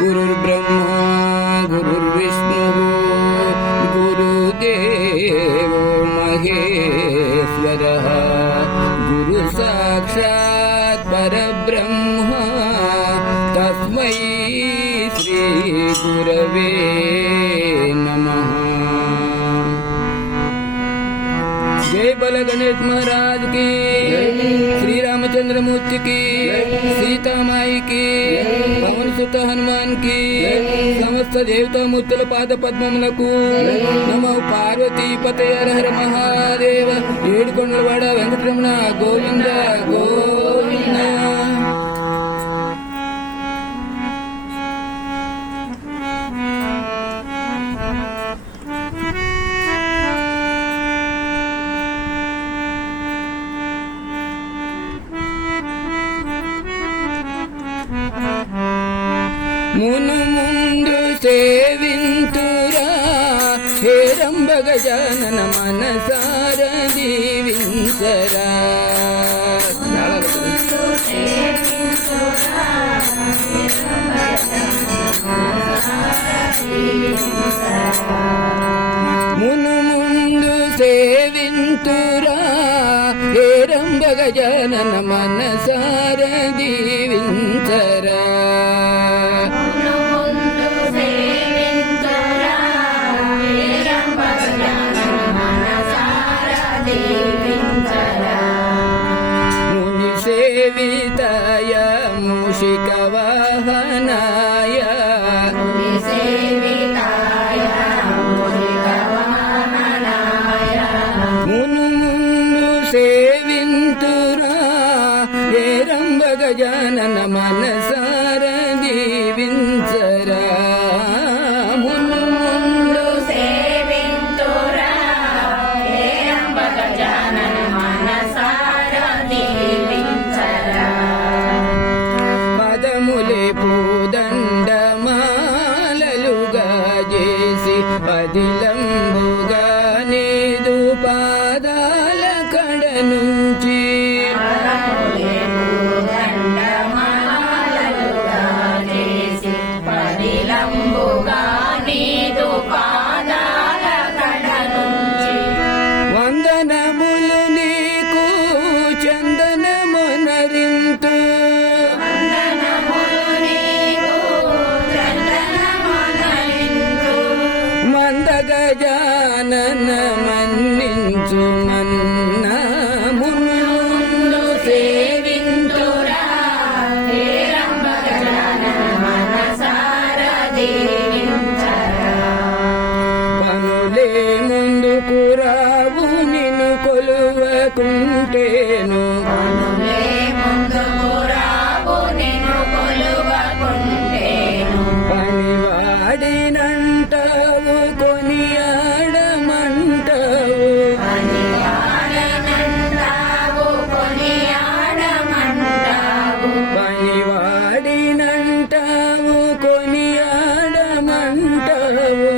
गुरुर्ब्रह्मा गुरुर्विष्णुः गुरुदेवो महेश्वरः गुरुसाक्षात् परब्रह्म तस्मै श्री गुरवे नमः। जय बल गणेश महाराज की, श्री रामचंद्र मूर्ति की, सीता माई की, पवन सुत हनुमान की, समस्त देवता मूर्తుల పాద పద్మములకు నమో పార్వతీ పతయ హర హర మహాదేవ। ఏడుకొండలవాడ వెంకటరమణ గోవింద గోవింద। మును ముందు సేవింతురా హేరంబ గజానన మనసార దీవించరా। మును ముందు సేవింతురా హేరంబ గజానన మనసార దీవించరా। సేవితాయ మూషిక వాహనాయ మును మును సేవింతురా హేరంబ గజానన మనసార దీవించరా। మును మును సేవింతురా హేరంబ గజానన మనసార దీవించరా। పదములే పూదండమాలలుగా చేసి పదిలంబుగా నీదు పాదాల కడ నుంచి వందనములు నీకు చందనమునరింతు మందగజానన మన్నించు మన్నా। మును సేవింతురా హేరంబ గజానన మనసార దీవించరా। పనులే ముందుకు రావు నిన్ను కొలువకుంటేను పనివాడినంటావు కొనియాడమంటావు పనివాడినంటావు కొనియాడమంటావు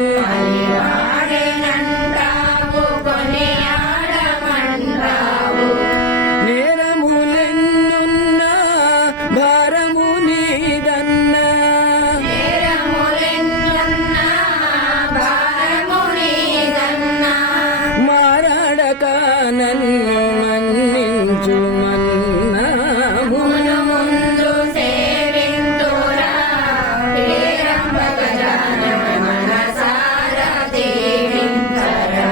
నేరములే మన్నా మును ముందు సేవింతురా హేరంబ గజానన మనసారా దీవించరా.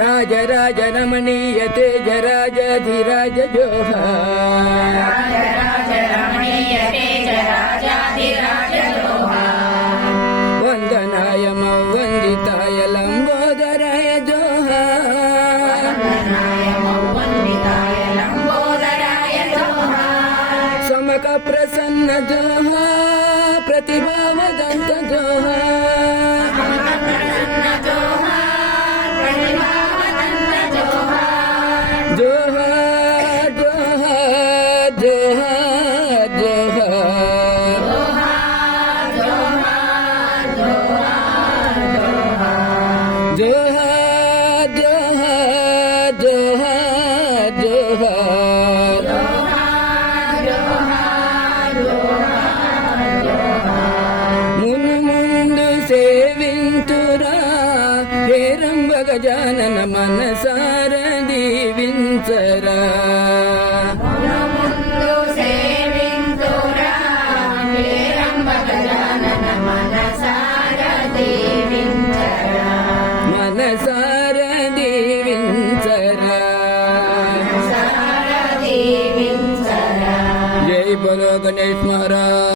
రాజరాజ రమణీయ తేజ రాజాధిరాజ జోహార్ రాజరాజ రమణీయ తేజ రాజాధిరాజ జోహార్. వందనాయ వందితాయ లంబోదరాయ జోహార్ వందనాయ మౌవందితాయ లంబోదరాయ జోహార్. సమక ప్రసన్న జోహార్ ప్రతిభావదంత జోహార్ ప్రసన్న జోహార్ ప్రతిభావనంద జోహార్. జోహార్ జోహార్ జోహార్ జోహార్ జోహార్ జోహార్ జోహార్ జోహార్. జోహార్ జోహార్ జోహార్ జోహార్ మును ముందు సేవింతురా హేరంబ గజానన మనసార దీవించరా. ముందు సేవింతురా హేరంబ గజానన మనసార దీవించరా. మనసార దీవించరా. మనసార దీవించరా. జై బలో గణేష్ మహారాజ్.